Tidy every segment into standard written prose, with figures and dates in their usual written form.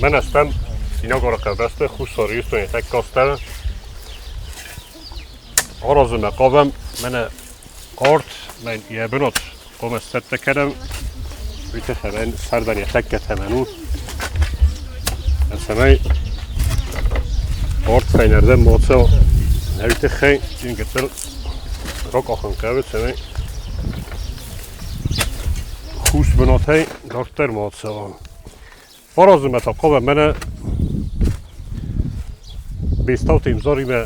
من هستم Цъинагар قبرست خوش Ирыстон یک کاسته آراز مقابم من آرت من یابنات قوم است کردم بیت خبرن سردن یک کتمنو اسمای آرت فینردم موتا نویت خی این گتر راک آخن کابت سمای خوش بناتای دکتر موتا آراز مقابم من Bestauty Zary me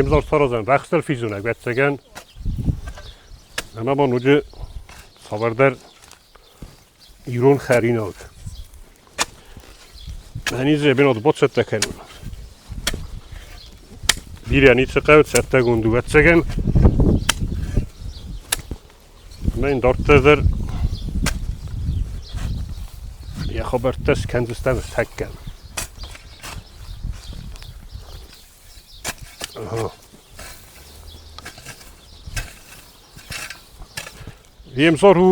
imzar sarazan vaqstal fizunak vetsegan ama nucu sabardar İran xarinad Hanize benod botset tekenun bir yani çıqavt sette gundu vetsegan men dorteder ya xabartas kendistan tekkan Imzar hu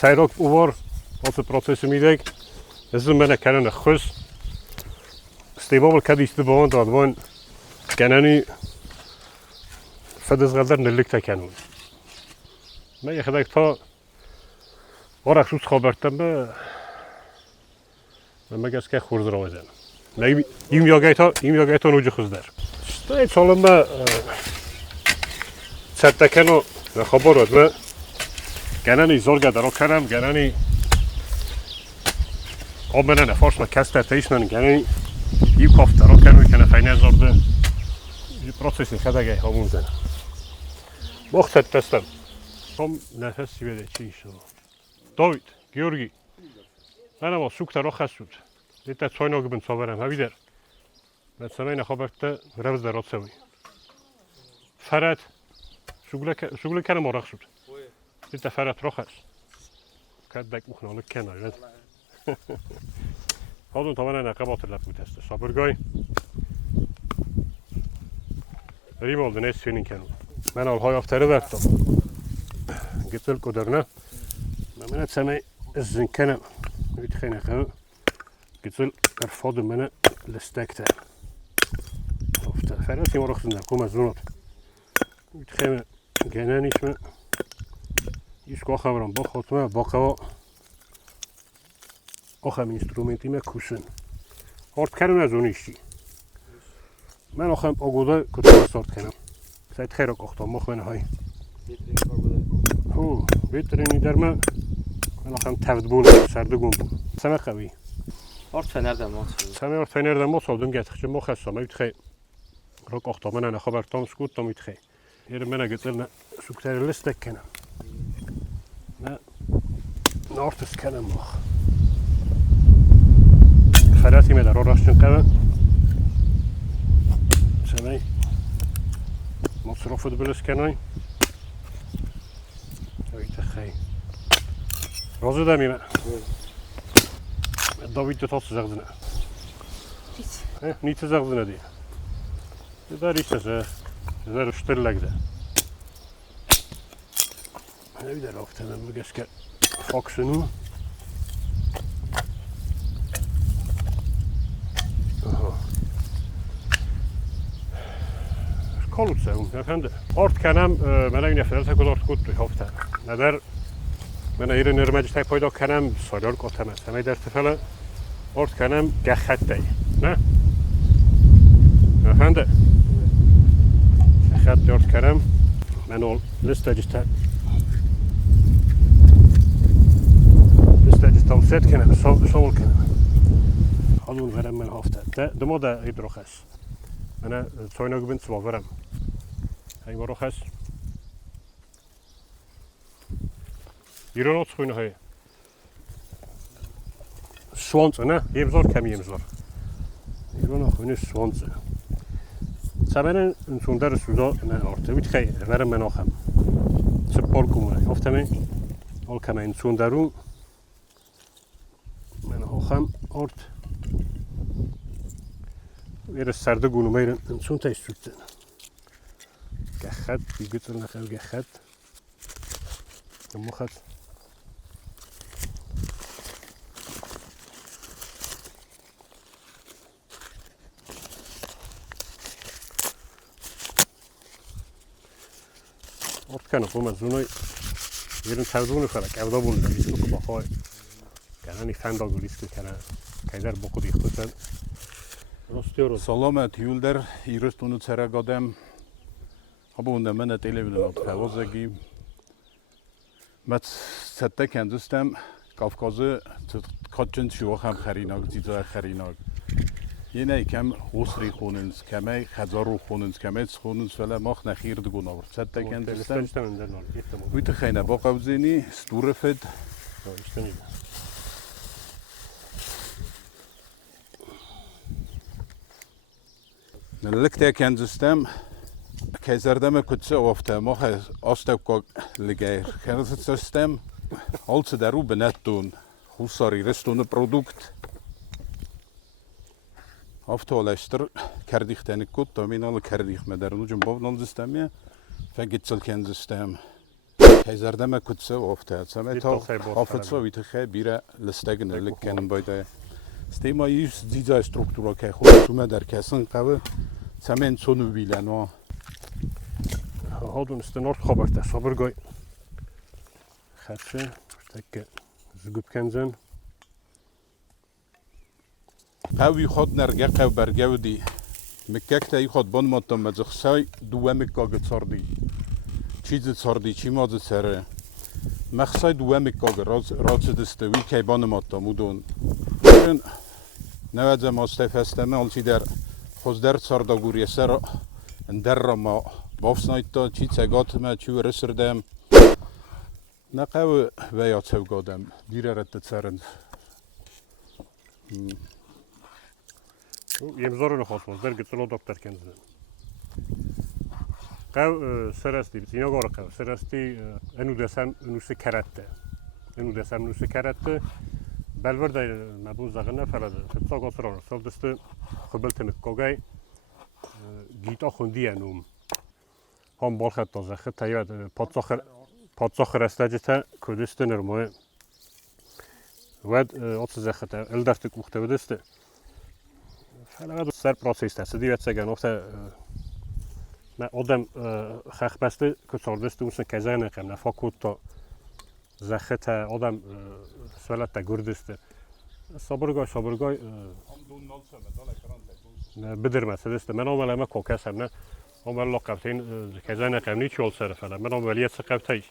sayrak uvar واسه پروسس میده از من کنن خوش استیبابل کدی استیبابان دادوان کننی فدز قدر نلیک تکنون من یه خدای تا ورق شوت خبرتم به من گس که خورد را وزن نه این یاگای تا نوچه خوش در استای سالم به صد تکنو خبر بود من کننی زرگ درو کنم کننی آب من نفرش ما کس تایش نگنی یه کافت درو کنم کنه خیلی زرده یه پروسسی خدای همون زن وقت تستم هم نفسی بده چی شد داوید گیورگی من ما سوک درو خسود دیت چایناگ بن صابرم هویدر مثلا نخابرت روز درات سوی فرد شغل کنم آرخ شد دیت فرد رو خس کد دک مخنالک کنار هادون تمام نقابات لب میتسته صابرگای ریمال دنیس فینین کنم من آلهای افتره وقتم گتل کدرنه من سمی زن کنم ویت خیلی کنم گتل ارفاد من لستکته افتر فرسی ما رخص نکوم از دونات ویت خیلی گنانیش من ایش که خبرم با خاتمه با قوا آخم اینسترومنتی من کوشن آرد کردن از اونیشی من آخم آگوده کتاب سارد کنم سایت خیرک آختم مخمنه های بهترینی در من آخم تفت بون سردگون بون سمه خوی آرد فنردم مات سمه آرد فنردم مات سالدم گتخ چه مخستم ایت خی رک آختم من خبر تام سکوت تام ایت خی یه من گتر سوکتر لستک کنم نه نارتس کنم مخ فراتي من الروح شنقبة سمي مصروف بالس كناي ويتخي رازو دمي ما داويد تطاس زغزنا نيت زغزنا دي ده ريش ده رشتر لك ده هاي ده رافت انا بقاش ك فاكسنو Kolutseum, efendim. Ort kanam, men این افراد که دارت کود توی هفته. ندر من ایران نرمجت پیدا کنم سالار کاتم است. همه در تفعله ort kanam گخته. نه؟ efendim. گخت ort kanam من اول لسته جست وسط کنم سوال کنم. حالون ورم من هفته. دم دا ایدروخس. من چایناگ بین سوالورم. این بارو خس. ایران ات خوینه های. سوانس نه یمزار کمی یمزار. ایران خوینه سوانس. سبانه سوندر سودا نه آرته ویت خی ورم من آخم. سپار کومه. افتمه آل کم این سوندرو من آخم آرت. ویر سرده گونو میرن انسان تایش سوتن. گخت بیگتر نخل گخت. اما خد ارد کنه قوم زونای یرن تودون فرق اودا بوده میشه که بخوای کنانی فندا گلیست کنه کیدر بخودی خودن راستیارو سلامت یولدر Ирыстonu царагодам абунда мен телевизионот фавозаги мат сатта кандустам Кавказы качын шуахам харинаг зиза харинаг یه کم حسری خوننس کمی خزارو خوننس کمی خوننس ولی ماخ نخیر دگون آورد صد تکن دستم ویت خیلی با قوزینی ستوره فد نلک تکن دستم که زردم کتسه افته ماخ آستب که لگه خیلی سستم آلت درو بنتون خساری رستون پرودکت Avtolaştır kerdikten kut dominalı kerdik mederunu cümbavnal sistemi fagitsel ken sistem Kayzarda me kutse ofta samet afetso vitxe bire listegen lekken bayda Stema is diza struktura ke xudsume der kesin qavi samen sonu bilano Hadun ist Nord Khabarta Sabergoy Khatche tak zgubkenzen قوی خود نرگه قو برگودی مکک تایی خود بان ماتم مزخسای دوه مکاگ صاردی چیز صاردی چی ماز سره مخسای دوه مکاگ راز دستوی که بان ماتم ودون نوزه ماستف هستمه آلچی در خوزدر صاردا گوری سر اندر را ما بافسنایتا چی تگات ما چی ورسردم نقو ویات سوگادم دیره رد سرند Yemzorun xosmaz der gitselo doktor kendine. Qav serasti Цъинагар qav serasti enu desam nusi karatte. Enu desam nusi karatte. Belverda mabun zagna farad. Fetsa qasrar savdiste xubeltem kogay gita xundi anum. Ham balxat tazakh tayad patsakhir astajta kudiste nermoy. Wad otzakh eldaftik uxtavdiste. فعلا سر پروسیس است. دیوید سگن وقت من آدم خخ بسته که سردست اونسن کجای نکم نفاکوت تا زخت آدم سوالت تا گردست. صبرگای بدر مثلا است. من آمال ما کوکس هم نه آمال لقبتین کجای نکم نیچول سر فعلا. من آمالیت سقبتیش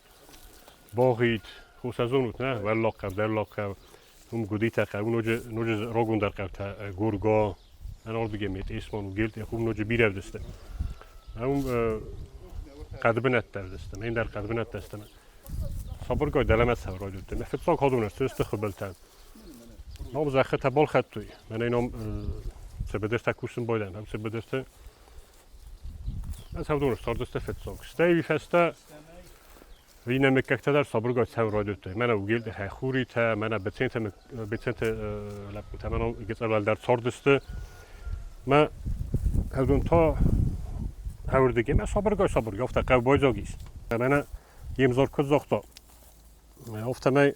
باقید خوشازونوت نه ولی لقب در لقب اون گودی تا نوج راگون در قبت گورگا من آرد میت اسمان و گلت خوب نوچه بیره دسته. اون قدبنت دسته. من در قدبنت دسته. صبرگاه دلمت سوار داده. من فتاق هادون است. است خبلتن. نام زخت بال خط توی. من اینام سبدست کورسن بایدن. هم سبدست. من هادون است. دسته فتاق. استایی فسته. وینه مککت در صبرگاه سوار داده. من او گلت خوری تا من بتنت لبکت. من گیت اول در صار دسته. ما هدون تا هوردگی ما صبرگاه افت قو بایزاگیست. من یمزار کد زختا. افت ما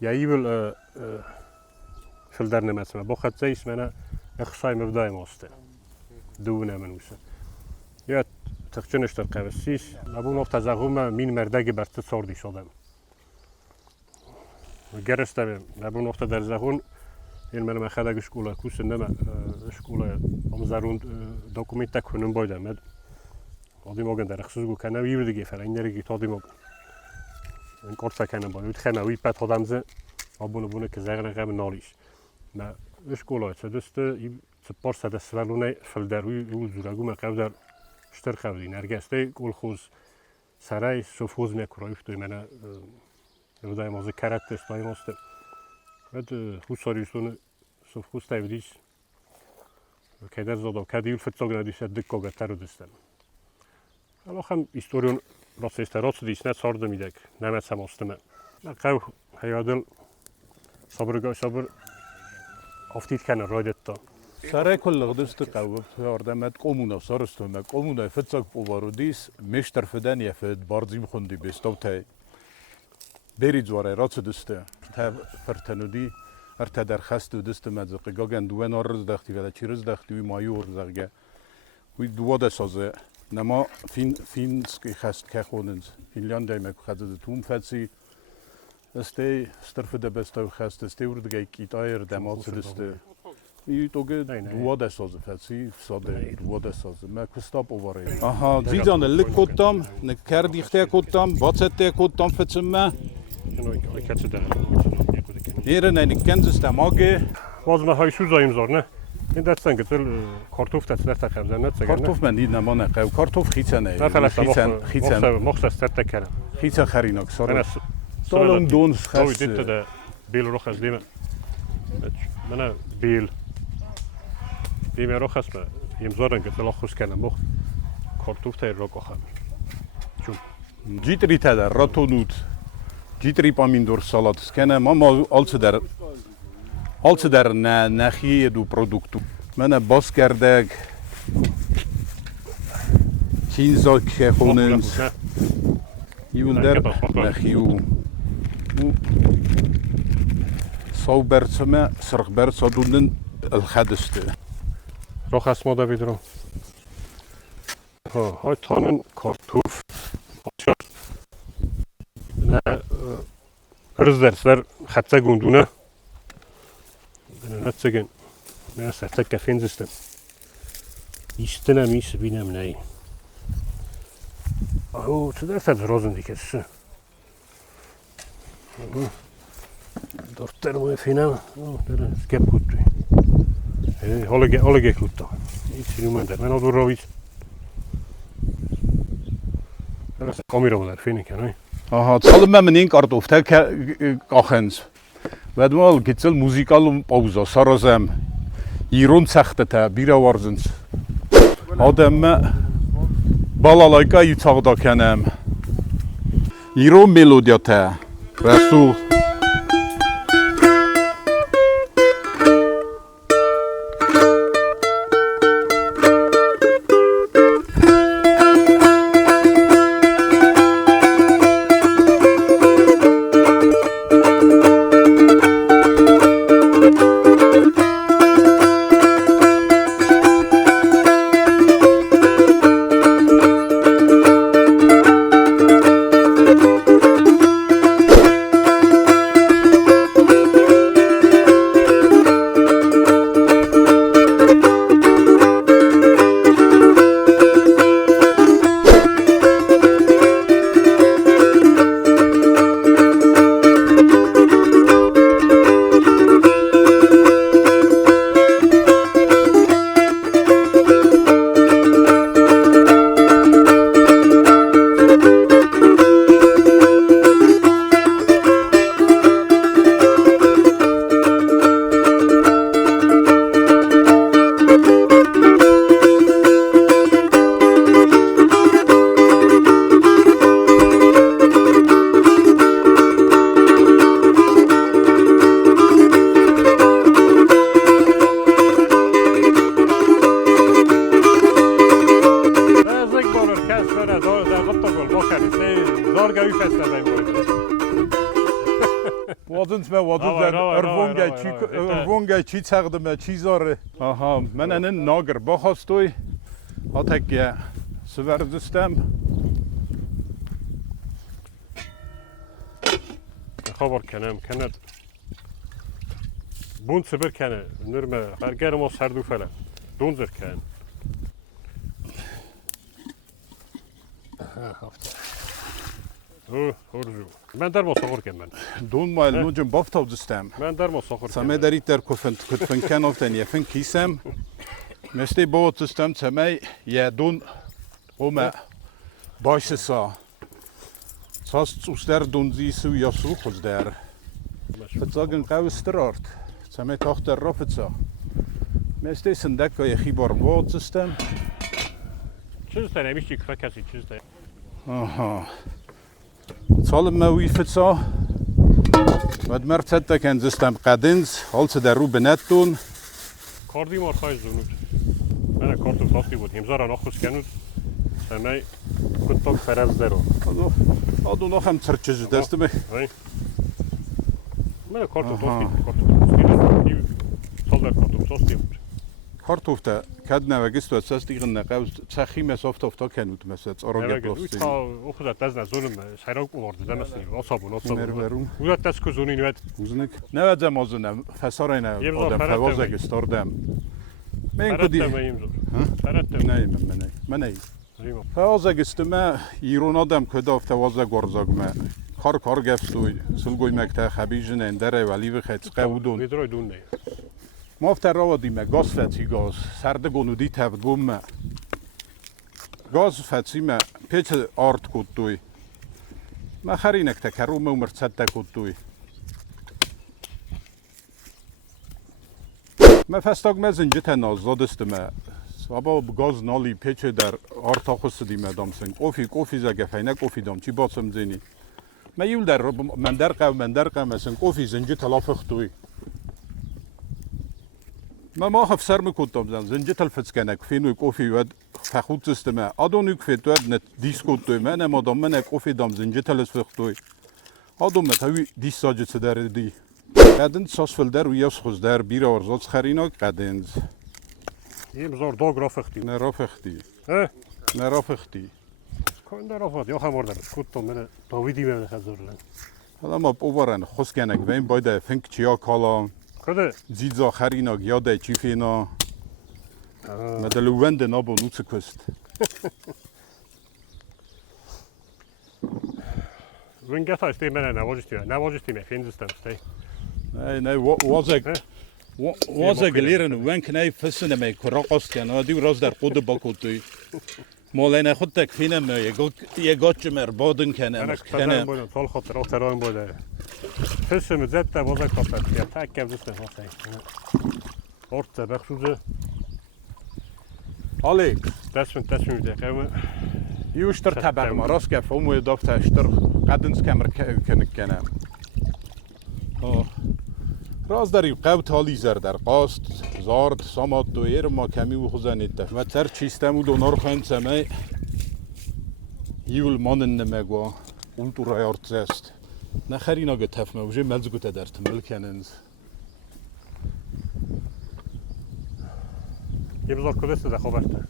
یایبل فلدر نمسم. با خط زیس من اخصای مبدای ماسته. دونه منوسه. یا تخچنش در قوسیس. لبون افت زغوم مین مردگی برست ساردی شدم. گرستم. لبون افت در زغون این من خدا شکولا کوس نم شکولا آموزارون دکومنت کنم باید مد آدم آگن در خصوص گو کنم یه دیگه فعلا این دیگه تا آدم این کار فکنم باید خیلی وی پت آدم ز آبونه که زغن قم نالیش ما شکولا سدست این سپار سد سوالونه فلدروی اول زورگو مقاو در شتر خوادی نرگسته کل خوز سرای سفوز میکرویف توی من ودای مازه کرات استای ماست بعد خوشاریشون سفوز تایودیش که در زدم که دیول فتاق ندیش دکا گتر دستم. حالا هم استوریون راست راست دیش نه سارد میدک نمت سماستم. نقاو هیادل صبر افتید کنه رایدت تا. سرای کل قدست قوی آردمت قومونا سرستونه قومونا فتاق بوارودیس مشتر فدن یفت بارزیم خوندی بستاوته. برید زواره راست دسته. تا فرتنودی ارتا درخواست دست مزق گاگن دوان آرز دختی ولی چی رز دختی وی مایور زرگه وی دو دست سازه نما فینسکی خست که خونند فینلاندی مکخده د توم فتی استی سترف د بستو خست استی ورد گی کیتایر دماس دسته ای توگه دو ده ساز فتی ساده دو ده ساز مکستاب اووری آها دیدان لکوتام نکردی خته کوتام واتسته کوتام فتسمه نیره نکنزست ماگه باز ما های شو زایم زار نه این دستن که تل کارتوف دست خبزن نه کارتوف من دید نمانه قو کارتوف خیتنه نه خیتن مخص است کردم خیتن خریناک سال سالم دونس خست دیت ده بیل رو خست دیمه من بیل دیمه رو خست یم زارن که تل خوش کنم مخ کارتوف تای رو کخم چون جیتری تدر راتونود جیتری پامیندور سالات کنه ما آلت در نخیه دو پرودکتو من باز کرده چینزا که خونند یون در نخیو ساو برسمه سرخ برسا دوندن الخدسته رو خست ما دوید رو های تانن کارتوف نه ارز درسler خطه گوندونه نتسجن من سرتك فين زستم يستنا ميس بينا مناي أهو تقدر تدرزن ديك السنة دكتور ما فينا ترى سكيب كوتي هلا كوتا يصير ما ده أنا أدور رويس ترى كاميرا ولا فين كانوا آها تصلب من این کارتوف تا کاخنز ودمال کتل موزیکال پاوزا سرازم ایران سخته تا بیرا وارزنز آدم بالالایکا یتاقدا کنم ایران ملودیا تا رسول چی چقدر چیزاره آها من این ناگر بخواستوی آتک سوردستم خبر کنم کند بون سبر کنه نرمه برگر ما سردو فله دونزر کن هرجو من در مسافر کنم من دون مایل نوجم بافتاب دستم من در مسافر کنم سمه دارید در کفن کن افتن یفن کیسم مثل باوت دستم سمه یه دون اومه باشه سا ساست اوستر دونزی سو یا سو خوز در فتزاگن قوی استرارد سمه تاخت در را فتزا مثل سندک های خیبار باوت دستم چیز داره میشتی که کسی چیز داره آها سالم موی فتزا ود مرتد تکن زستم قدنز حالت در رو بنتون کاردی مارخای زنود من کارتو تاستی بود همزار نخوش کنود سمه کتاک فرز درو آدو نخم ترچز دستمه من کارتو تاستی سال در کارتو تاستی بود ქართულთა კადნავა გისვათ სასტიღნა ყავს ცახიმე სოფტოფტო კენუთ მესაც ოროგებლოსი უხდა დაზნა ზონმა შაიროკურდი დამასი ოსაბუნ უდა დასკუ ზონინი ვეთ უზნეკ ნავაძა მოზნა ფასორენა ოდა ფავოზაკი სტორდამ მე კუდი მენე ფავოზაკი სტმა ირონოდამ ქედავთა ვაზა გორზაგმა ქარ გაფსუი სულგოიმაკთა ხაბიჟნე ენდარე ვალივი ხეც ყევუდუნ ვიდროი დუნე Moftarovadime gosfetsigos, sardegonu ditavdum. Gosfetsime pece art kutui. Ma harinek te karume umertsette kutui. Ma festag mezinciten az zodistime. Aba gaz nali pece der art akhusdime damsen. Kofi zagefeyne kofi dam chi batsam zeni. Ma yul der mender qamesen kofi zinci talafıqtui. ما خفسر میکردم زنجت الفسکنک فینوی کوفی ود فخود استمه آدونیک فتواد نت دیسکوت توی من مادام من کوفی دام زنجت الفسختوی آدم نتوی دیس ساجت در دی قدن ساسفل در و یاس خوز در بیر آرزاد خرینا قدن یه بزار دو گرافختی نرافختی کن درافت یا هم ورده بسکوتم من داویدی من خزرلن حالا ما بوارن خسکنک وین باید فنک چیا کالا کده زیزا خریناک یاده چیفینا مدلوونده نابو نوچه کست وین گتا استی من نواجستی من فینزستم استی نه وازه گلیرن وین کنای فسنه می کراقاست کنه دیو راز در قود باکوتوی مالین خود تک فینم یه گاچ مر بادن کنه من اکتران بودم طول خاطر اکتران بوده فسم زدت وازه کافت یا تکم زستم واسه ارت بخشوزه آلیک تصمیم ده قومه یوشتر تبر ما راست که فهمو دافت اشتر قدنس کمر کنه راز داری قوت حالی زر در قاست زارد سامات دویر ما کمی و خوزنید ده و تر چیستم و دونار خواهند سمه یول مانن نمگو اولتو رای ارت زست نخری ناگه تفمه وجه ملزگو تدرت ملکننز یه بزار کدسته ده خبرته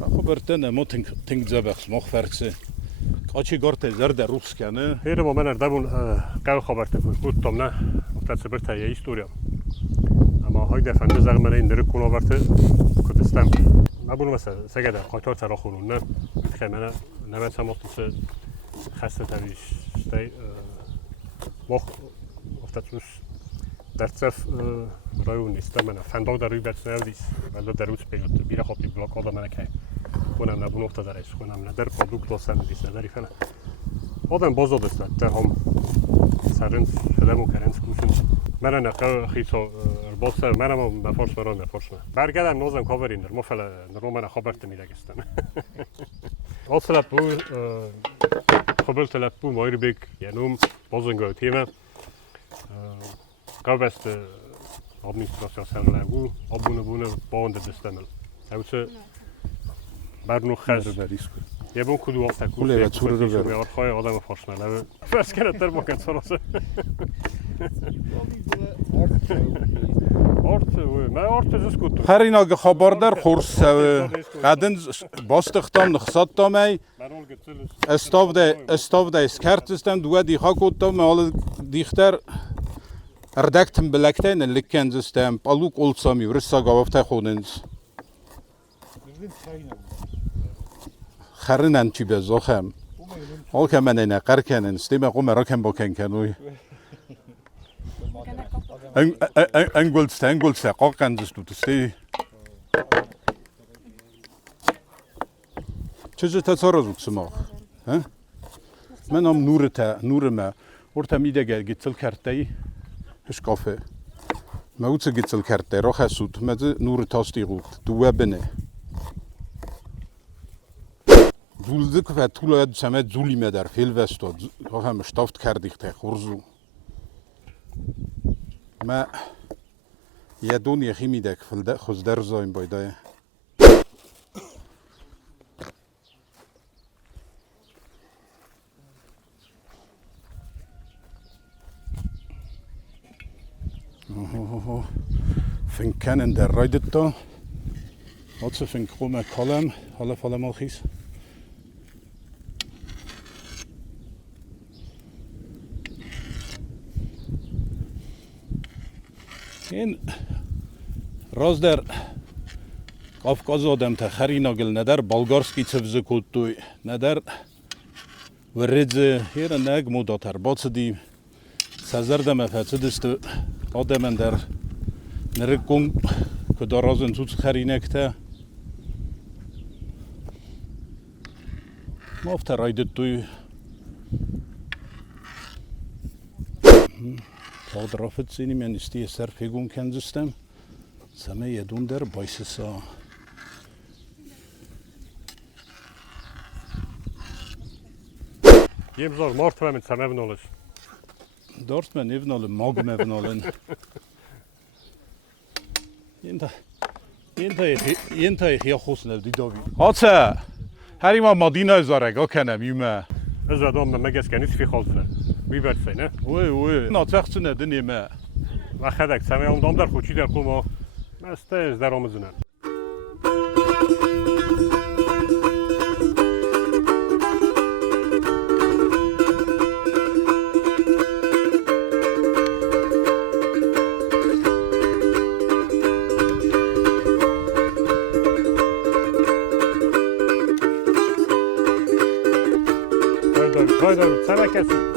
خبرته نه ما تنگ زبخش مخفرسه کاچی گارت زرد روز کنه هیره با من اردبون قو خبرته بودتم نه افتاد برته یه ایستوریا اما های دفنده زغمه این داره کن آورته کدستم ابونو مثلا سگده قاطار ترا خونون نه خیلی منه نمید سماستوسه خسته تاویش شتای مخ افتاد روش در طرف رایون نیست من فنداق در روی برس نودیس ولی در روز پیلوت بیره خوابی بلاک آدم منه که کنم نبون افتاد درش کنم نه در پادوک لاسن دیست نداری فنه آدم بازاد است در هم سرنس شدم و کرنس کوشن من نقل خیسا باستر منم مفارس مرا مفارس نه برگردم نازم کاورین در مفعل نرو من خبرت میرگستن اصلا بو خبرت لپو مایر بیگ یعنی بازنگاه تیمه قبست administracja serlewu abune bande bestemmen. Houdt برنو خش. یه بون کدو وقت کل. کله و چور رو بر. میاد خواهی آدم فرشنه لبه. فرش کنه تر مکان سراسه. هرینا که خبردار خورس قدن باستختم نخصت می استاف ده اسکرت استم دو دیخا کودم مال دیختر اردکتم بلکتین لکنز استم پالوک اولسامی ورسا گافته خوننز خرنن چی بزاخم حال که من اینه قرکنن استیم قوم راکم باکن کنوی انگلسته قاقنزش تو تستی چه تصارز بکسماخ من هم نورمه ورته میده گیتل کرده هش کافه موت گیتل کرده را خسود مزه نور تاستی بود دوه بنه زولده که طول سمت زولی مدر فیل وستاد هم اشتافت کردیخته خورزو ما یه دون یخی میده که خوزدر زایم بایده فنکن در رایدت تا Wat ze vind ik met kalem, half allemaal gies. این راز در قفقاز آدم تخری نگل ندر بالگارسکی چفز کتوی ندر ورز هیر نگ مداتر باز دی سزردم افت دست آدم در نرکون که درازن توت خری نکته مافتر راید توی Fotoğrafı seni ben isteye serpegum kendistem. Sana yedun der baysısa. Jem zor mort ve mit sam evnolis. Dort men evnolun, mag evnolun. Yenta ya khosnev didavi. Hatsa. Harima Madina zarega kenem yume. Ez adam me meges kenis fi khalzne. Wie wird sein, ne? Oy. Na tsachtsne denime. و خدک سمه هم دام در خوچی در خوما مسته از در آمزونه Haydi, sana kesin.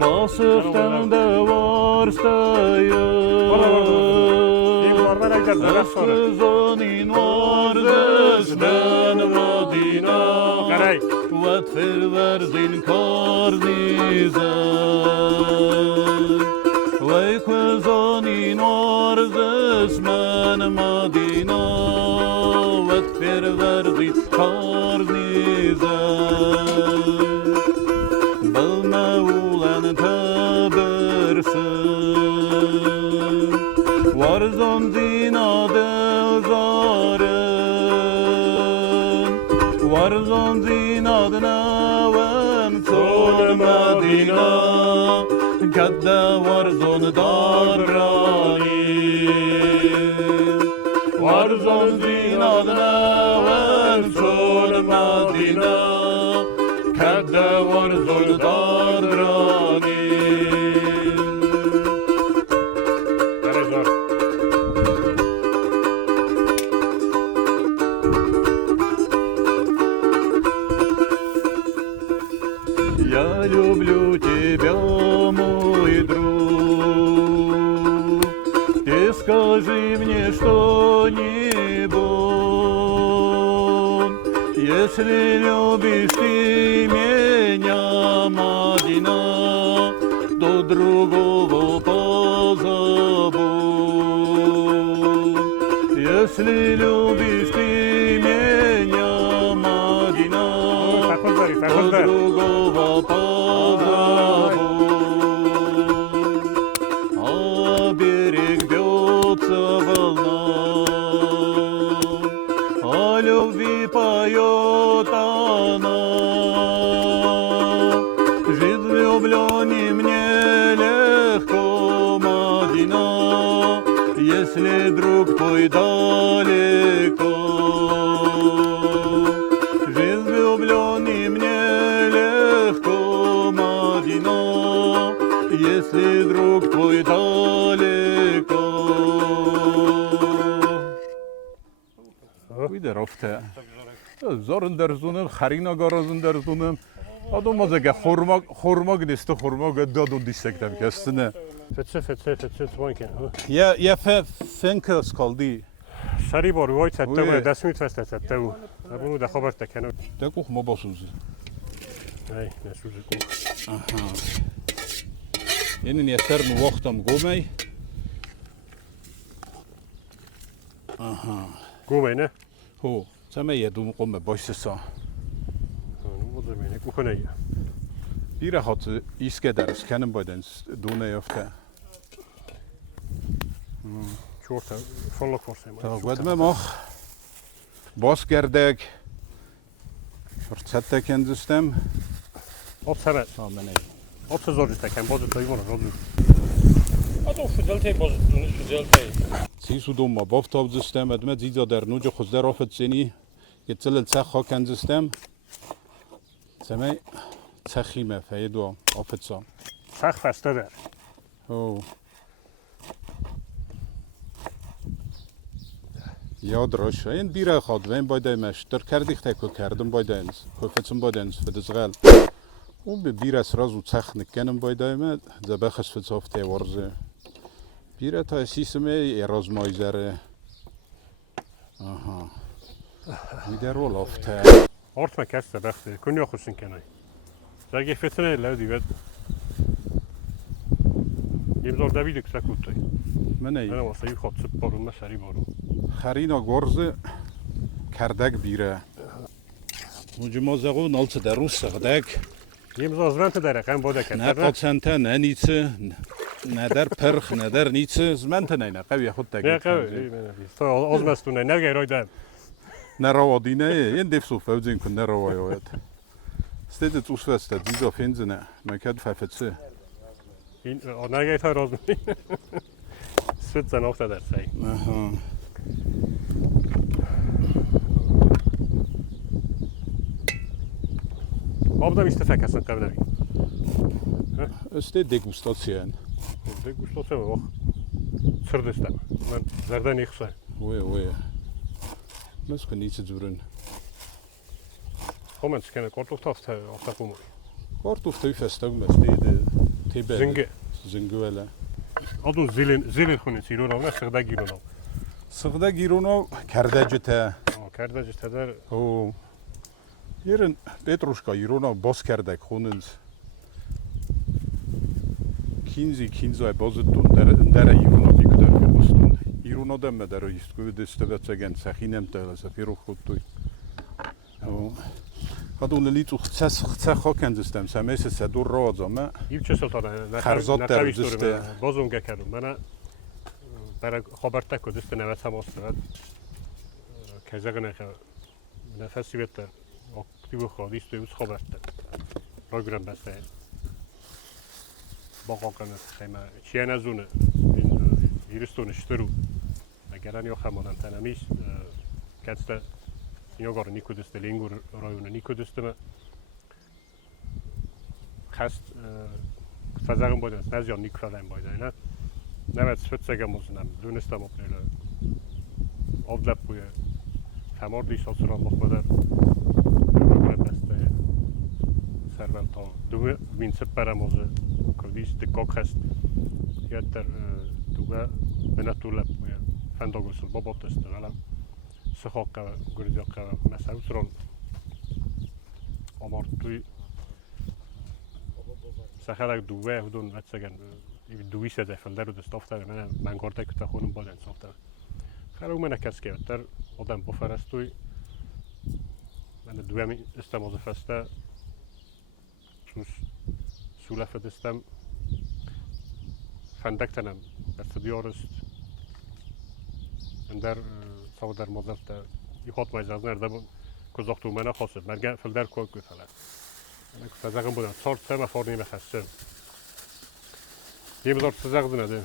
Basıftan da varstayı Eskızonin vardes ben Madina Vet ferverzin karnizan Vekızonin vardes ben Madina Vet ferverzin karnizan Varzon zinade zaren Varzon zinade naven Sol Madina Kadda varzon darrani Varzon zinade naven Sol Madina Kadda varzon darrani Люблю тебя, мой друг, ты скажи мне что-нибудь, если любишь ты меня, Мадина, то другого позабудь. Если любишь ты меня, Мадина, то другого позабудь. А берег бьется волна, о любви поет она. Жить влюбленным нелегко, Мадина, если друг твой далеко. Жизнь влюбленным нелегко, Мадина, если друг твой далеко. Uyda rafte. Zarın derzunum, xarina garazın derzunum. Adam azega xorma gidiste xorma gadadun dissektem kestine. Fetse tvanken. Ya fenkas kaldı. Sari bor vay tette desmit feste tette. Bunu da haber tekene. Da koh ma basuz. Ay, ne suje koh. Aha. Yenin yeter mi vaktam gomay. Aha. Gomay ne? Ho, seme yedum qomme başsa. Bu da beni kuhunay. Bir hat iske ders kennen bayden done yafte. Çorta volluk forsem. Ta godme mag. Bas gerdek. Vertsette kendistem. Op sebet. Samene. O co zorzi takem bozy to i może robił. A to fudeltej bozy, to nie fudeltej. سیسودم ما بافتاب زستم ادم زیزا در نوج خود در آفت زنی یتل السخ کن زستم سمی سخیمه فیدو آفت سام Sach feste der. او یاد راشه این بیره خود و این بایده مشتر کردیخ تکو کردم بایده انس خوفتم بایده انس فدزغل اون به بیره سرازو سخ نکنم بایده ما زبخش فدصافته ورزه بیره تا سیسمه ایراز مایزره آها میده رو لافته Ort me keste beste. Kun je goed kennen. Zeg je fitne luidi wet. Je moet David ik sakut. من Ana ای was je goed support me sari boru. خرینا گرزه کردک بیره مجموزه نالت در روز سقدک Je moet als rente daar gaan boden نه kennen. قدسنته نه نیچه نه در پرخ نه در نیچه زمنته نه قوی خود Ja, تگید zo als mes toen nou ga je daar. نه روا دینه این دفسو فوزین کن نه روا یاد استید het oesweste die zo vinden ne maar ik had 5 In nou ga je daar als. Zit dan ook daar zijn. aha Op dat is te verkessen kan we. استید degustatie Ik gustot hem ook. Sırdestem. Ben zerden ik zei. oei misschien niet te doen Kom eens kennen kort of dat komen. kort of 2 vestig met steden tebe Zinge. zingwele Adun zilin khuni sirun al nasgda girun al. sıgda girono kerdecete Kardaj isteder او یرن پتروشکا ایرونا باز کرده خوننز کینزای بازتون در ایرونا بیکدر که بستون ایرونا دم در ایستگوی دسته بچگن سخینم تا سفیرو خود توی خدون لیتو خصه خاکن دستم سمیس سدور رازامه Yip çe sultana. خرزات در دسته Bozum gekerim. Bana برای خبرت کو دست نوت هم است. Kazagına nefesi vetter. Aktiv خودی است و خبرت. Program beste. Bakakana خیمه. چی نزونه. Irystonu şturu. Ageran yok hem olan tanımış. Kaçta Цъинагар никой да сте Ленгур района, никой да сте хаст фазарым бойдан, сназион ник фазарым бойдан. Навет свецега музунам, дунестам опнеле. Овдап буе. Фаморди соцрал мохбадар. Програм басте. Серванто. Думе мин сепара мозе. Кодис de kok хаст. Яттер дуга бенатулап буе. Фандогусул боботест вала. سخاق گریزاق مسعود رون آمار توی سخرک دوه هدون وچگن دوی سه فلدر رو دستافتر من گرده که تا خونم بادن ساختر خرو من کس که در آدم بفرستوی من دوه می استماز فسته چوس سولف دستم فندک تنم بس دیارست در سو در مزد یخوت ماجراز نرده بود کزاختو منو خواست مرگ فلدر کوک فلان من فزاقم بودم صار سه فورنی بخشم یه بزرگ فزاق دنده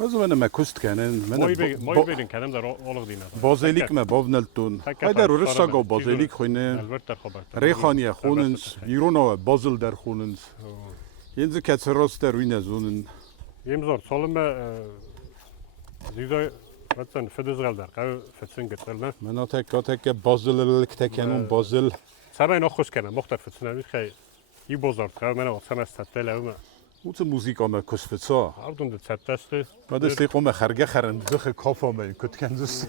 از من مکست کنن مای بیرین کنم در آلق دینه بازیلیک ما بابنلتون هایدر ورسا گو بازیلیک خونه ریخانی خوننز ایرونا بازل در خوننز ینز کتراست در وین زونن یه بزرگ سالم زیزای مثلا فدزغل در قو فتسن گترل نه من تک بازل لکتکنون بازل سبای نخوش کنم مختلف فتسن خیلی یه بزرگ قو من واسه مستطیل اومه اوت موزیک آمه کسفتسا آردون ده تتسته بعد است قوم خرگه خرندزخ کاف آمه کت کنزس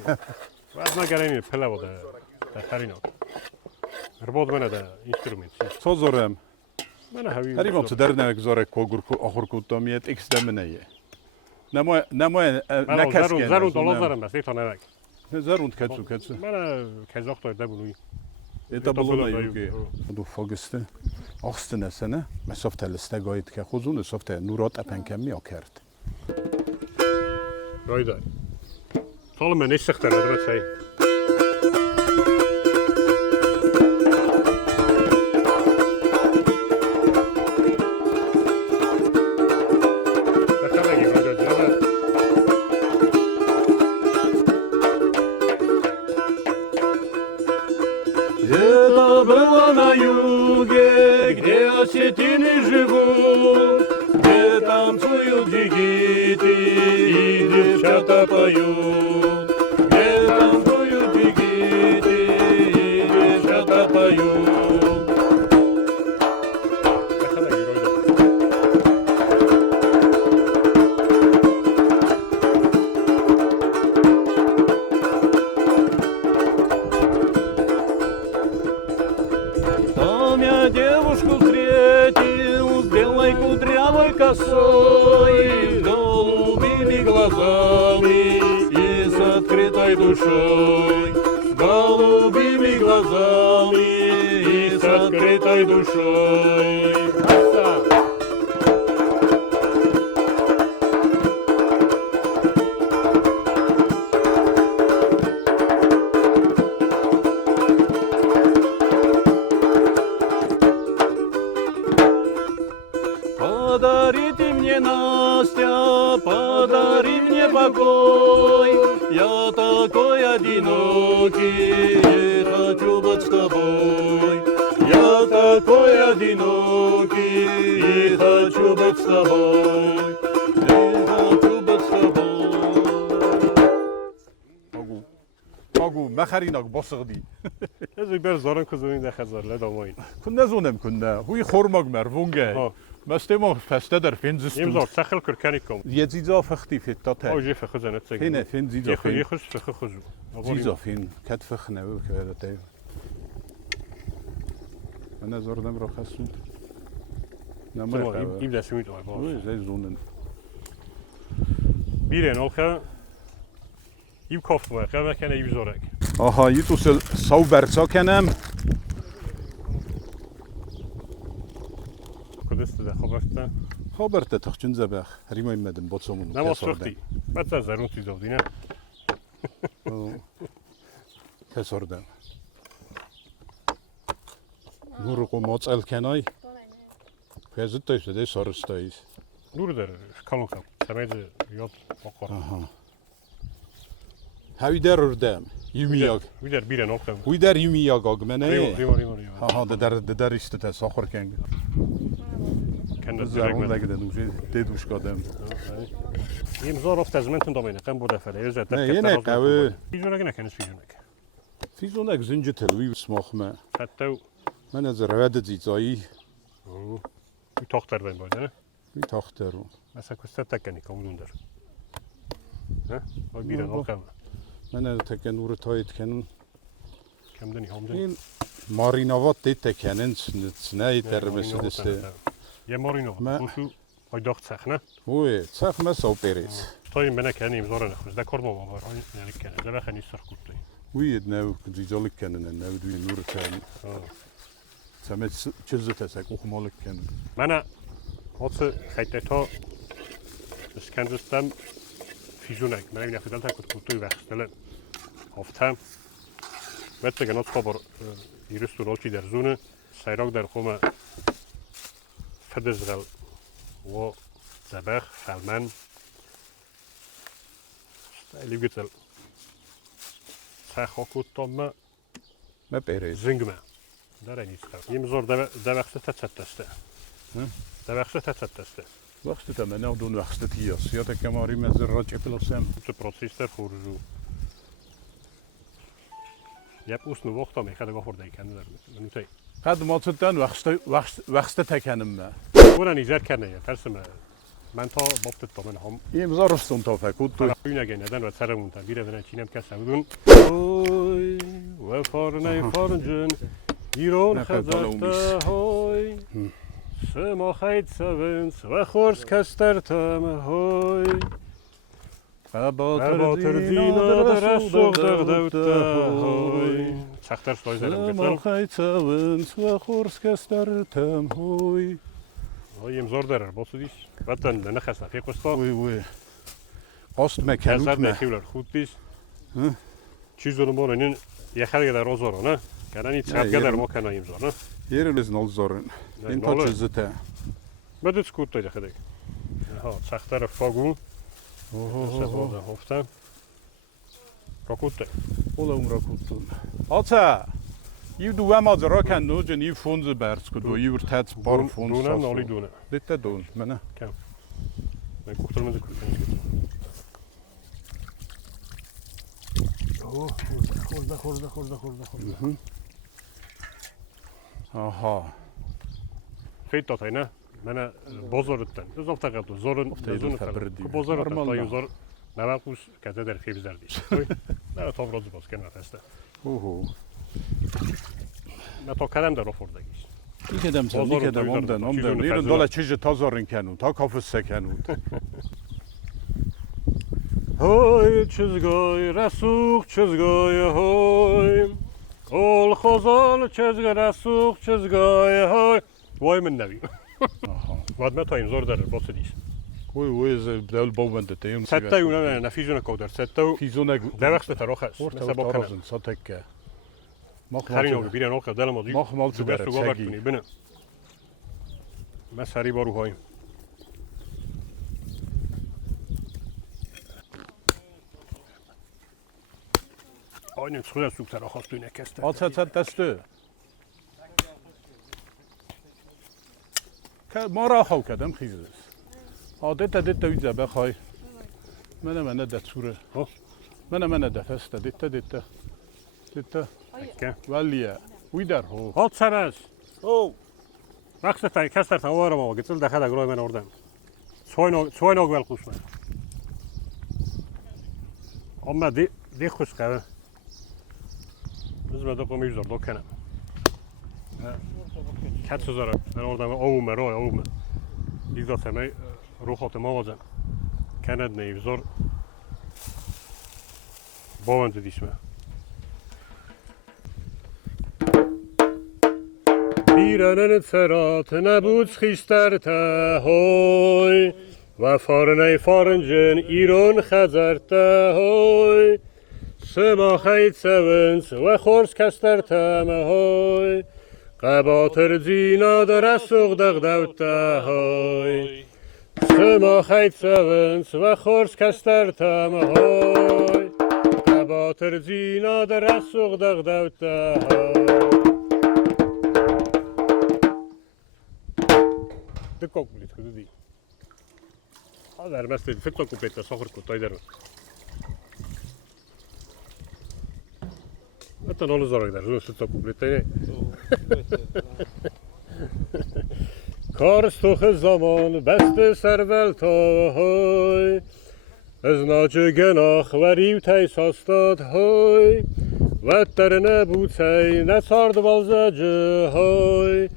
بعد ما گرینی پله بوده در خرینا رباط منه ده اینسترومنت سازورم منه هوی هری ما تو در نگذاره کوگر آخر کوتامیت اکس دمنه نمای نکس کنه زرون دلار زرم بس ایتا نمک زرون کتسو منه کزاق دایده بلوی ایتا بلونه یوگی دو فاگسته آخسته نسنه مسافت لسته گاید که خوزون سافت نورات اپن کمی آکرد رایده سال من نیست سخته ندارد سعی танцуют дигиты, и девчата поют. Где танцуют дигиты, и девчата поют. Там я девушку встретил с белой кудрявой косой, голубыми глазами и с открытой душой, голубыми глазами и с открытой душой. Подарите мне, Настя, подари мне покой. Я такой одинокий, и хочу быть с тобой. Я такой одинокий, и хочу быть с тобой. И хочу быть с тобой. Агу, махаринак босгди. Ez ik ben zorgen kuzuni de khazar le domoin. Kunna zonem kunna. Hui khormag mer vunge. Mastemo fasta der finzist. Imzor tsakhel kurkanikom. Yeziza fakhti fit tat. O jef khazana tseg. Hine fin ziza fin. Yekhus fakhuzu. Ziza fin kat fakhna و كذا. أنا زردم رو خسود. نمر. İbda sümit var. Oui, زي zonen. Biren olkha. İb kofma, qava kana İb zorak. Aha, yitu sauberca kenem. Kudist da khabarta. خبرت تخچن زبخ. ریم ایمدم با سومون. Namaz vakti. Batza zarun tizovdina. کسردم. نور قومات الکنای. فیزت تایست ده سارستاییست. Nur der kalonka. Samede yot okor. Aha. هاوی در اردم. یومیاگ. Wider biren olkha. وی در یومیاگ آگمنه. Rimo. ها در است تا ساخر کنگ. Kan dat زارون direkt. لگه دوش دیدوش کدام. İmzor of tazmentin domine. Kan bu defa. Özet. نه یه نه قوی. Fijonak ne kanis fijonak. فیزونک زنجه تلوی سماخ ما. Hatta من از رواد زیزایی. bir tohtar ben böyle. می تاخترو. Mesela kustat takani kamulundar. Ha? O biren olkha. من از تک نور تایید کنم. Kamdani hamdan. این ماریناوات دیت تکنن سنای در مسدسته. Ye morino. Bu şu aydak saxna. وی صف ما سوپریس. Toyim bana kendi imzora ne khuz. Da korma var. Yani kendi. Da baxani sarkuttu. وی نو زیزالک کنن نو دوی نور تایی. سمت چیزی تسک اوخمالک کنن. Mana otse khayta skandistam fijonak. Mana bir xidal takut kutu baxtala. Haftam. Vette ganot khabar Irыстон olchi der zone. Sayrog der khoma fadezgal و زبخ فلمن استایلی گتل سخاکوت تامه ما پریز. زنگمه داره نیست خب یه مزور دوخته تتسته دوخته تتسته وقت تا من دون وقت تیاس یا تا کماری مزر راجع پلاسم. تو پروسیستر خورجو یه پوست نو وقتا میخواد گفته کنه در منوتی قد ما تدن وقت تکنم ما. اون نیزر کنه یا ترسم من تا بابت تامن هم این مزارستون تا فکوت تو. این اگه ندن و سرمون تا بیره بنا چینم که سودون اوی و فارنای فارنجن ایران خزرته های سما خید سونس و خورس کسترتم های باتر دینا در سوق در دوته های سختر سوی زرم سما خید سونس و خورس کسترتم های های امزار داره باسو دیش وطن نخست فی قسطا وی قاست مکنوت کسر نه. نخیولر خود دیش چیز دارم بارن این یه خرگه در آزارا نه کنن این چهت در ما کنن امزار نه یه روز نالزارن. این تا چیزه تا. بده سکوت داده خدک ها سختر فاگون سبازه هفتم راکوته Ola rakutun. Ata. Ju du var ra kan nu gen ju funze bersk och då ju tat par funze. دونه نالی دونه Lite don, men. کم من kurtarmadı kurtarmadı. Orada. Aha. Feyt atayına. Bana bozoruttan. Biz hafta kaptı. Zorun. Bozoruttan. Tayın zor. Ne bakmış? Kete der febizler değil. Ne tavrozu bas kenar teste. Ne to kalem der oforda giş. İkedem sen, ikedem ondan. Yerin dola çiğce tazarın kenu. Ta kafısse kenu. Hoy çizgay rasuk çizgay hoy. Ol khozal çizgay rasuk çizgay hoy. Vay min nevi. Vad med tayim zor der bosse diş. Oy dol bovende te yun. Sette yuna na fizuna koder. Sette. Fizuna. Devexte tarokhas. Mesela bakın. Satekke. خرینو که بیرون آخر دلم آدی. مخمال تو بره سگی. بینه. من سری بارو هایم. آینه سخوی سوک تر آخاست توی نکسته. آت دسته. که ما را خو کردم خیزه. عادت ویزه بخوای. من دستوره. من دفسته دیت. ولیه ویدر هو هات سرش وقت تای کستر توارم آقا گتل دخل اگرای من آوردم سوای ناگ ول خوش من اما دی خوش کنه بزم دو قمیش دار دو کنم کت سزارم من آوردم آومه رای آومه دیگه سمی رو خاطر موازم کند نیوزار باوند دیشمه بیرانن سرات نبود خیستر تهوی و فارنه فارنجن ایران خزر تهوی سما خیت سونس و خورس کستر تمهوی قباتر زینا در سوق دغدوت تهوی سما خیت سونس و خورس کستر تمهوی قباتر زینا در سوق دغدوت تهوی دقوق بلید خودی. هذا مثل فطر كوبيتا صخر كوتايدر. أنت نقول زارك ده شو فطر كوبيتا. کارستوخ زمان بست سرول تا های از ناچ گناخ وریو تای ساستاد های و در نبود سی نسارد والزجه های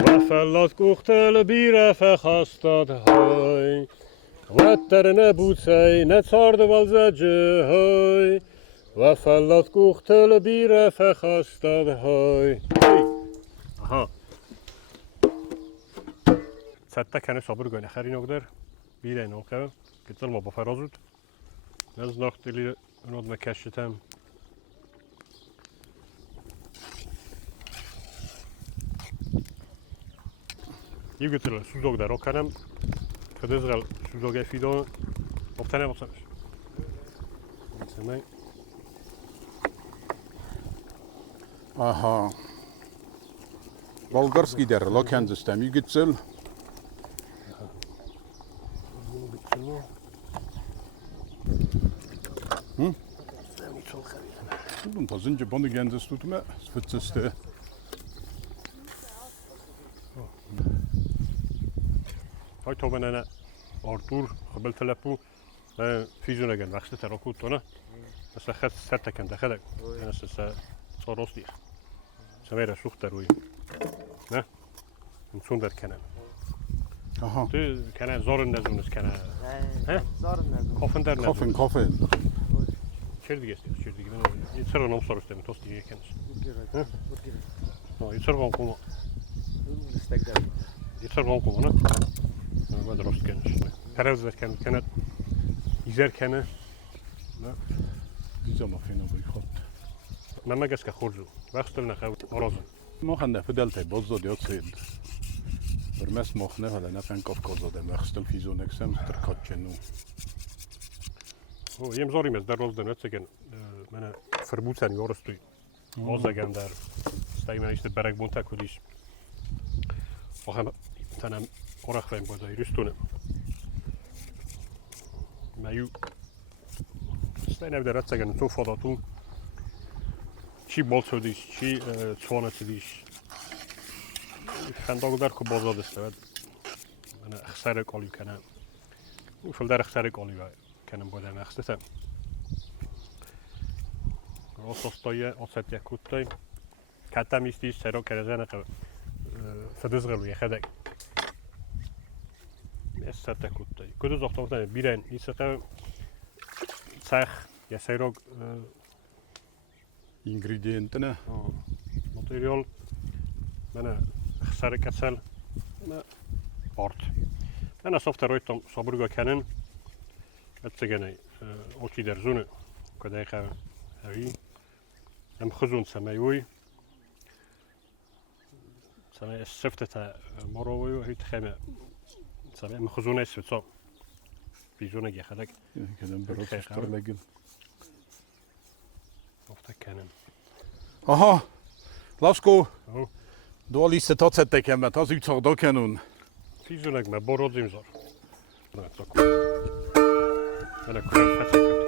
و فلات گوختل بیرف خواستاد های و در نبود سی نسارد والزجه های و فلات گوختل بیرف خواستاد های آها سته کنه صبر کنه خری نقدر بیره نوکه کتل ما با فرازود از نختلی نود مکشتم یه گتل سوزوک در کنم کدیز غل سوزوک فیدان مبتنه بسامش سمی Aha. Болгарский der Lokenzestem Ügitzel. Bunun tazınca bunu gences tutma fıtsızdı. های تو بنانه آرتور قبل تلپو فیزونه گن وقت تراکوت تونه مثلا خد سرت کن دخلك انا صاروس دي سميرة شوخ تروي نه نسون در کنن Aha. تو کنن زار نزونس کنن ها زار نزون کافن در نزون Kafin. چرا دیگه است چرا دیگه نه چرا نام صاروس دم توست دیگه کنس نه چرا قوم استقدام چرا قوم نه ما درست کنس پرواز کنن ایزر کنن نه Güzel mafina bu khod. من مگس که خورجو وقت نخوت مرازم ما خنده فدلته بازداد یاد سید. برمس مخنه ولی نفن کافکاز دادم وقت فیزون اکسم در کات چنو. او یم زاری مز در روز دنوت سکن من فربوتن یارستوی آزگم در استای من ایست برگ بونتا کلیش آخه تنم آرخ فهم بازای رستونه مایو استینه بدرد سگن تو فداتون چی بالسودیش چی چوانتیش خنداگو در کو بازار دستود من خساره کالی کنم وفل در خساره کالی کنم باید نخسته راستای آسات یکوتای کتا میستی سرا کرزن که فدزغلو یخدک میست یکوتای کدو زختم بیرن نیست که سخ یا سرا ingrediënten. Materiaal من خساره کسل من آرد من صفت رویت صبرگا کنن اتسگنی اوکی در زونه کدای که هایی هم خزون سمیوی سمی صفت تا مروی هیت خیمه سمی هم خزونه سوتسا بیزونه گی خدک کدام برای سفر لگن صفت کنن Aha, Lasko, du liest die Tatsache, dass das jetzt auch da können. بیزونه که من برودیم زار نه تو من کنم فساد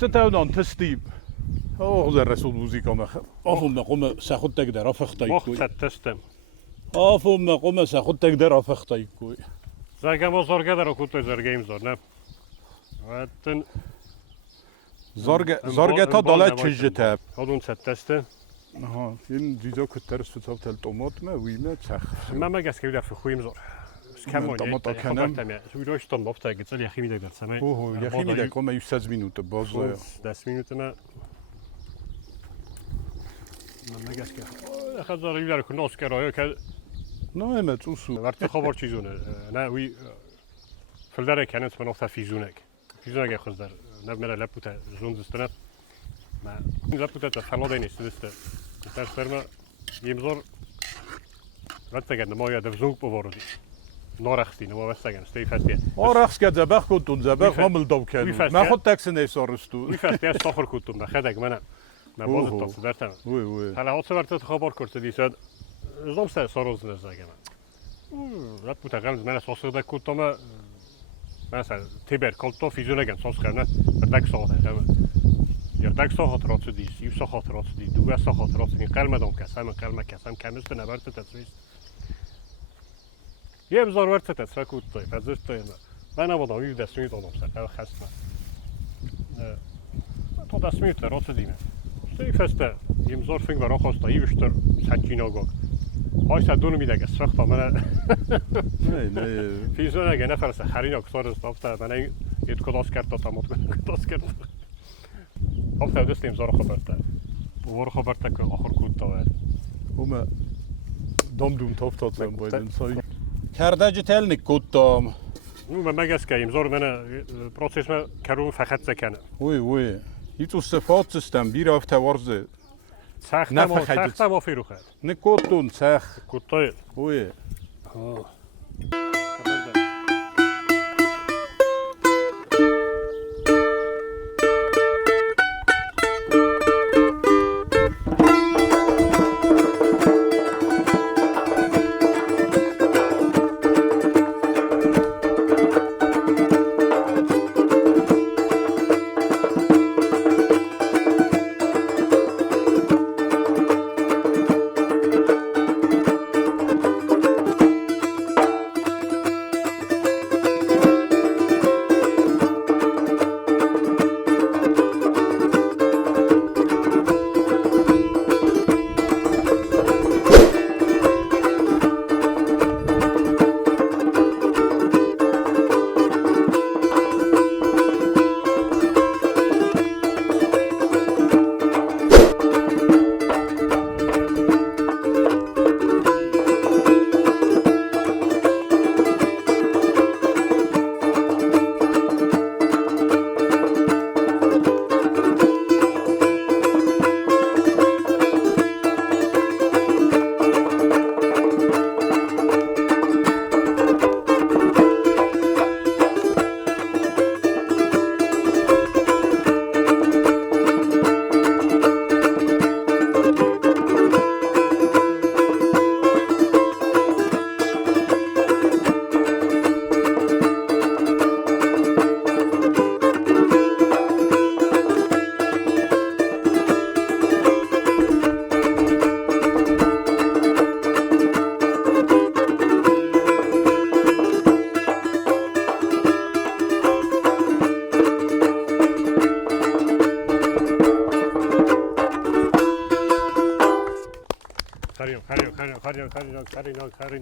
Is het dan te stiep? Oh, de rest van de muziek kan weg. Af om me komen, zeg goed tegen de afvecht. mocht het testen Af om me komen, zeg goed tegen de afvecht. zeg hem wel zorgen dat ook goed is er games door, ne? Wat een Zorge ta dole çizgi tep. hadden het testen Aha, in die ook het terst het tel tomat me, wie me zeg. maar maar gas weer voor goeie zor Kan man tomat niet kennen. Zo doe je dan op tegen het je chemie dat samen Oh, je ging niet komen je 6 minuten bas. 10 minuten maar maar gas gaat er weer knoos keren je Nou, met zo. وقتی خبر چیزونه نه وی فلدر کنت من وقتا فیزونک خود در نه مرا لپوتا زون دستنه ما لپوتا تفرلاده نیست دسته در سرما یمزور وقتی که نمایا دفزونک بوردی نارختی نما وستگن ستی فستی آرخس که زبخ کتون زبخ مامل دو کنم ما خود تکس نیست آرستو وی فستی سفر کتون نخدک من باز تا درتم وی حالا هات سوارت خبر کرد دیشب زمسته سروز نزدگم رد بود اقل من سوسه ده کوتاه مثلا تبر کلتا فیزونه گن سوس کنه بردک ساعت هم یردک ساعت رات دی سیب ساعت رات دی دو ساعت رات دی قلم دام کسم قلم کسم کمیست نبرد تدریس یه بزار ورد تدریس کوتاه پذیرت تایم من نبودم دست میت آدم سر خسته تو دست میت رات دیمه سری فسته یه بزار فنگ برای خواسته یه بیشتر سکین آگاه های صدون میده که سرخ تا من فیزونه گه نفرسه خرین اکتار استافته من یه کداس کرد تا تمات کنه کداس کرد افته دست امزار خبرته بوار خبرته که آخر کود تاید همه دام دوم تافتاد زن باید انسایی کرده جتل نکود تام من مگس که امزار من پروسیس من کرون فقط سکنه وی هیچ استفاد سیستم بیر افته ورزه سخت ما فیرو خد نکود تون سخت کود تاید وی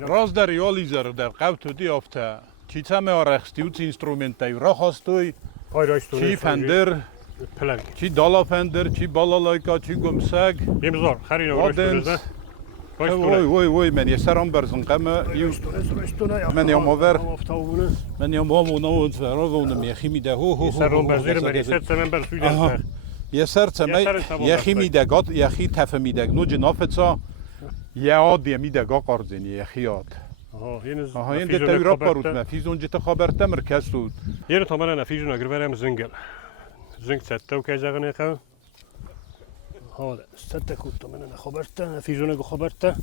راز در یالیزر در قوت دی افته چی تمه آرخستیوت اینسترومنتای را خواستوی چی فندر چی دالا فندر چی بالالایکا چی گمسگ یمزار خرین اورشتونزه وای من یه سرام برزن قمه من یام آور من یام آمونا و انتفرا و اونم یخی میده سرام برزیر من یه سرت من برسویده یه سرت من یخی میده گاد یخی تف میده نو جنافتسا یه عادی میده گا قرزینی یخی عاد این دیتا را پاروت مفیزون جت خبرته مرکز سود یه تا من نفیزون اگر برم زنگل زنگ سته و که جاگنه خواهم هذا سته كنت من انا خبرته نفیزون اگر خبرته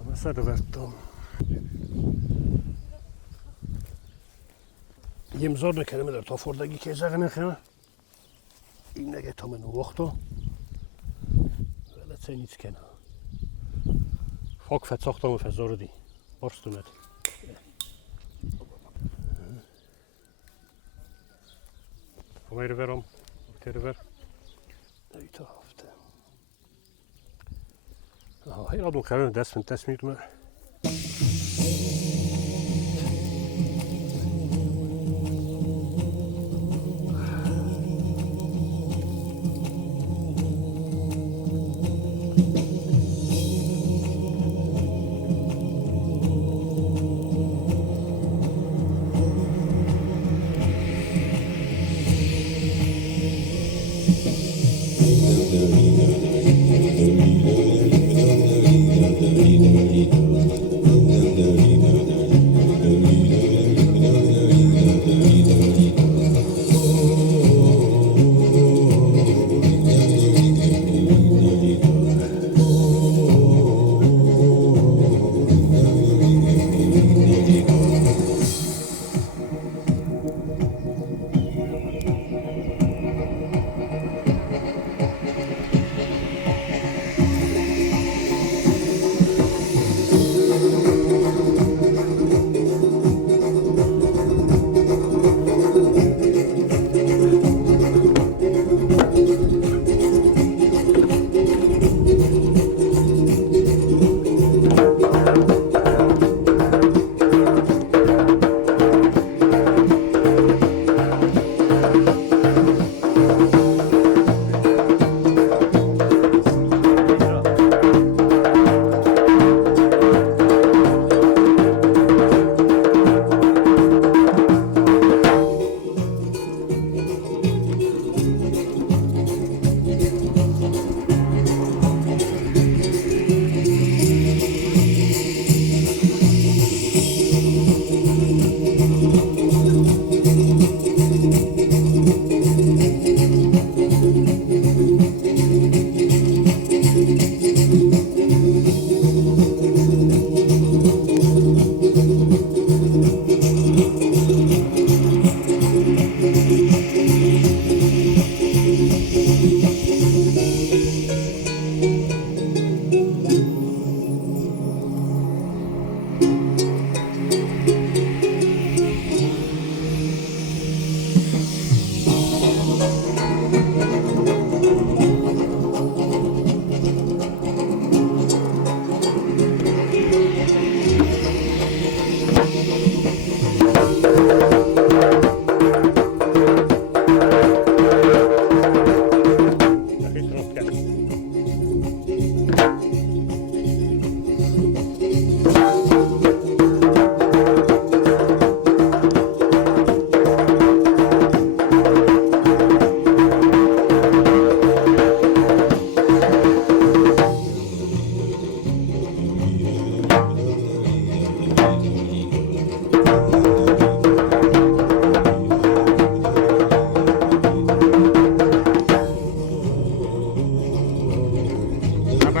اما سر برتم یه مزار نکنه در تا فردگی که جاگنه خواهم این نگه تا من وقتو ولت نیت کنه فاک فتساختم و فزار دی برستونت Kommer över om över. Nej ta haft. Ja, hela då kan det dess minut med.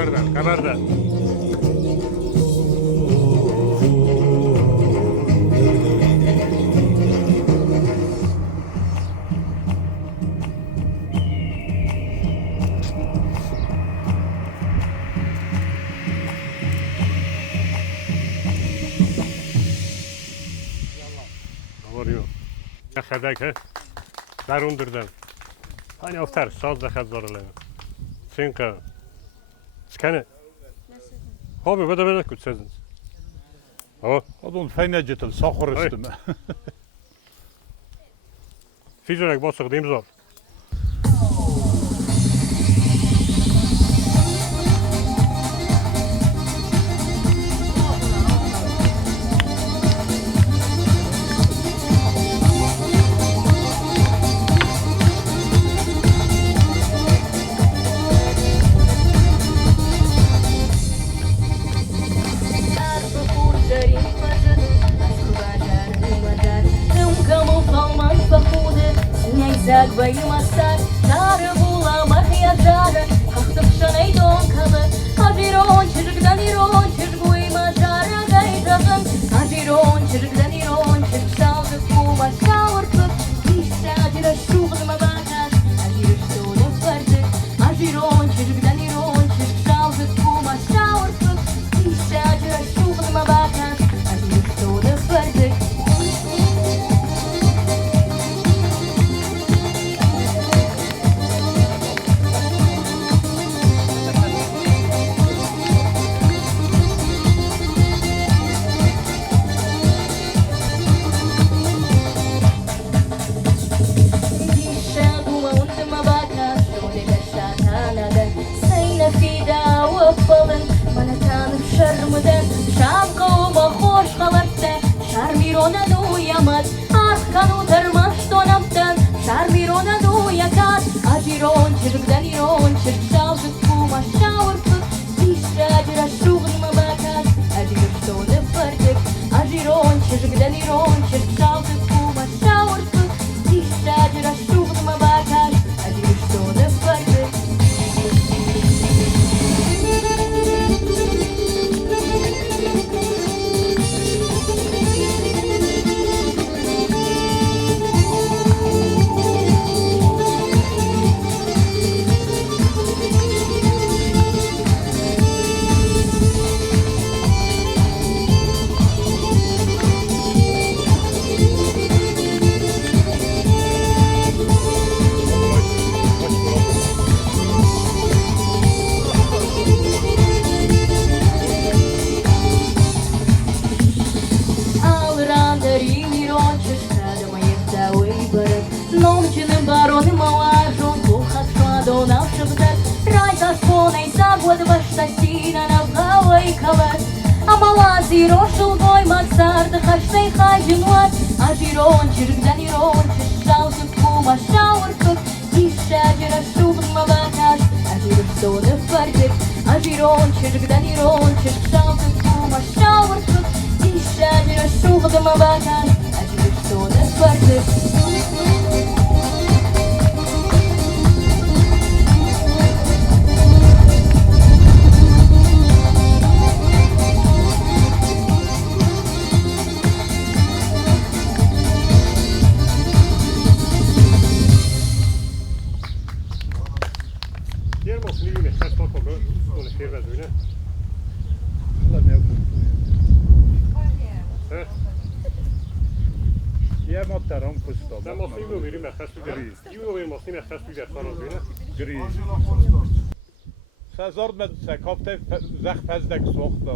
kamerden. Говорю, я ходак, дарундырдан. Hani oftar, saz da kazarlar. Çünkü skane. Abi böyle kutsazın. Ama Adon feynecetel sakır üstüme. fizyolog basık diyeyim zor. Zagbayı masar, Zары bulamah ya Zары, Kalktım şanay donkalı, Ajiron çırıkdan iron, Çırık uyma Zara gaydağın, Ajiron çırıkdan iron, Çırık saldık kuma şavurtuk, İşte acıra şuğluma bakar, Acırı şuğlu fardık, Ajiron çırıkdan iron, Çırık saldık kuma şavurtuk, İşte acıra şuğluma bakar, Acırı şuğlu fardık. Şapkama hoş kalıptı, şarmirona duyamaz, arkanu tırmaş donaptın, şarmirona duyakat, ajiron çırıkdan iron, çırık şavdık kuma şavurtuk, işte acıra şuğluma bakar, acırıp sonu fırdık, ajiron çırıkdan iron, çırık şavdık kuma şavurtuk, işte acıra şuğluma bakar, acırıp sonu fırdık. Номчиным бароным малажом, Пухат шладонав шабдат, Райта спонай загод ваштасина на вгавай калат, А малази рошил гой максарда хаштай хажинуат, А жирон чиргдан ирон, Чешалсут кума шауркут, Иша жира шубн мабакаш, А жиров сода фардик, А жирон чиргдан ирон, Чешалсут кума шауркут, Иша жира шубн мабакаш, А жиров сода фардик. Diğer masını yine ters bakma böyle, onu sevmez öyle. He? Yine matteram kusta. Ben masını mı vereyim ya ters bir gris. İyi mi vereyim masını ya ters bir gris falan böyle. Gris. Sen zor med sen kapte zek fezdek soğukta.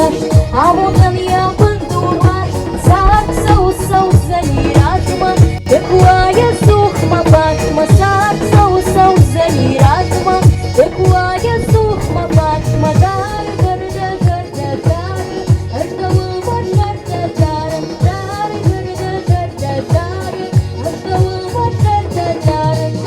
باش عمودن یا بندور باش ساک سو زنی رازما بکوای سوخ ما باش ما ساک سو زنی رازما بکوای سوخ ما باش ما دار درد درد دار اشتغل باش درد دارم دار درد درد دار اشتغل باش درد دارم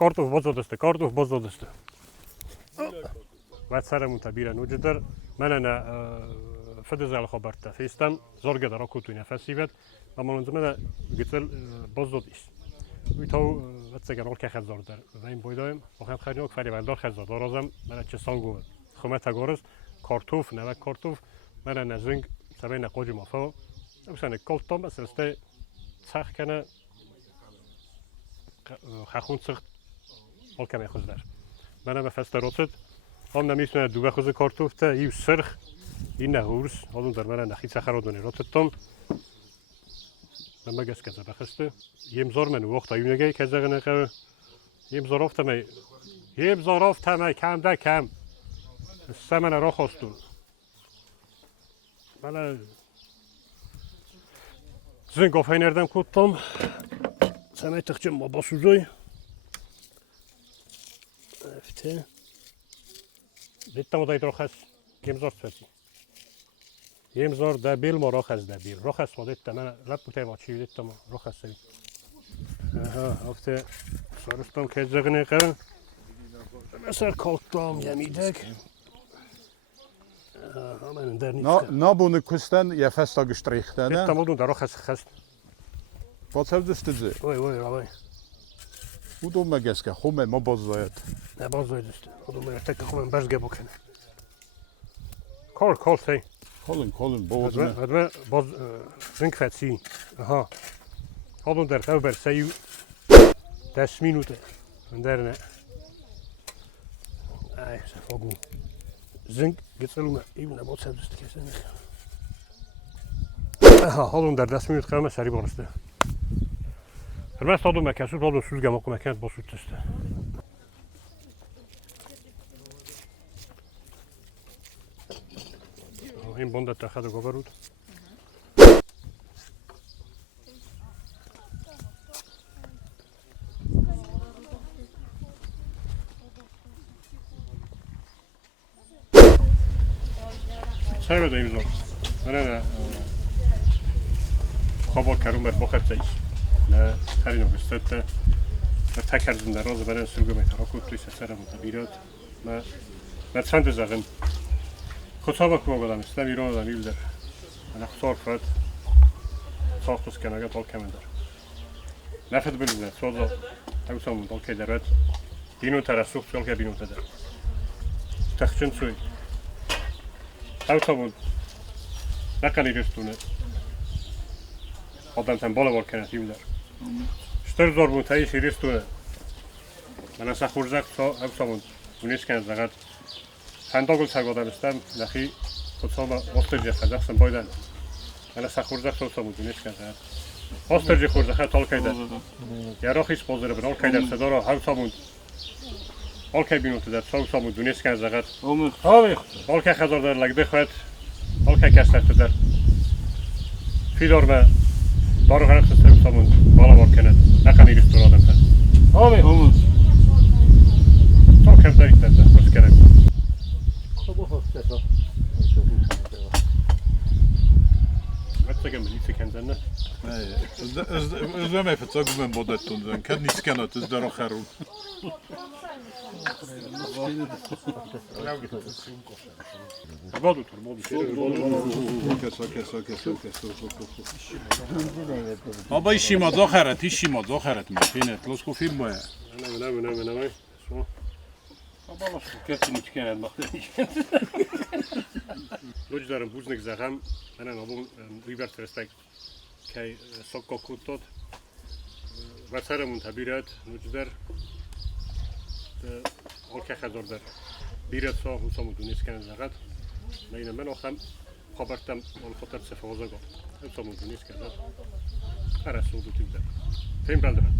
Картоф боз додасте. بعد سرمون تبیره نوجدر من فدزال خبرت فیستم زرگ در آکوتوی نفسی بد اما لازمه گتل باز دادیش. ویتاو وقتی که نرک خزار در ویم بودیم آخر خیلی وقت فری بردار خزار دارم من چه سانگو خمت اگرز کارتوف نوک کارتوف من نزنگ سبای نقاج مافا مثلا کلتام بس است سخت کنه خخون سخت حال کمی خوش در من به فست روست هم نمیتونه دوباره خوز کارتوف تا یو سرخ این نهورس حالون در من نخیت سخرادونی روتتم من مگس کذا بخسته یم زار من وقت ایو نگه کذا نگه یم زاراف تمای کم ده کم سمن را خواستون من زن گفت نردم کتم سمای تخچم ما باسوزوی افته دیتم دایت روخس یم زار تفتی یم زار دبیل ما روخس دبیل روخس ما دیتم من لب بوده ما چی دیتم روخس سی افته سرستم که زغنی کرد مثل کلتام یمیدک نابونه کستن یه فستا گشتریخته نه؟ دیتم اون در روخس خست Wat heb je te doen? Oei. Hoe doen we dat? Gewoon met mijn bos uit. Ne bos uit. Hoe doen we dat? Kijk, gewoon een bers geboeken. Kol, hey. Kolin, boven. Wat we bos drinkvet zien. Aha. Hadden daar over, zei u 10 minuten. En daarna. Ai, zeg wel goed. Zink, get zo maar even naar bots hebben te kijken. Aha, hadden daar 10 minuten gaan met sari borsten. Ben stadom met kasut hadden sul gamo kom kent bosut teste. این بنده تخت گوبرود. چه بدیم زود؟ من خبر کردم بر بخت زیش. نه خرینم بستت. من تکردم در راز برای سرگم تراکوت توی سرم متبیرات. من چند زدم. خطابه که بودم استم ایران دارم ایل در. من اختار فرد ساختوس کنگه دال کمن در. نفت بلده سوزا اوسامون دال که درد. بینو ترسوخ سال که بینو تدر. تخچن سوی. اوسامون نکنی رستونه. آدم تن بالا بار کنه ایل در. شتر زار بود تایش رستونه. من از خورزک اوسامون ونیش کنه زغد. هنداگل سگاده بستم نخی خودسام وسترجی خزخسم بایدن من از خورزک سوسام دونیش کنه وسترجی خورزخه تال کیده یا راخیش بازره بن آل کیده صدا را هم سامون آل کی بینوت در سوسام دونیش کنه زغد آل کی خزار در لگده خواهد آل کی کسلت در فیدار ما دارو خرق سستم سامون بالا بار کند نکن ایرستون آدم هست آمی همون تو کم دارید تنده خوش کرد خب خواسته تو وقتی ملیسی کنزن نه özlem efecak ben bodatun zan kad nic kanat z daro kharun بادو تر Baba işima zaharat işima zaharat mefinet losko film ya نه Baba keftin içken bakın. لوج دارم بوزنک زخم من نبود ریورس رستک که سوکو کوتود و سرمون تبیرات لوج در آنکه خزر در بیرات سا حسامو دونیس کنن زغت نه من آخرم خبرتم آن خاطر سفازه گفت حسامو دونیس کنن هر از سودو تیب در فهم بلدرم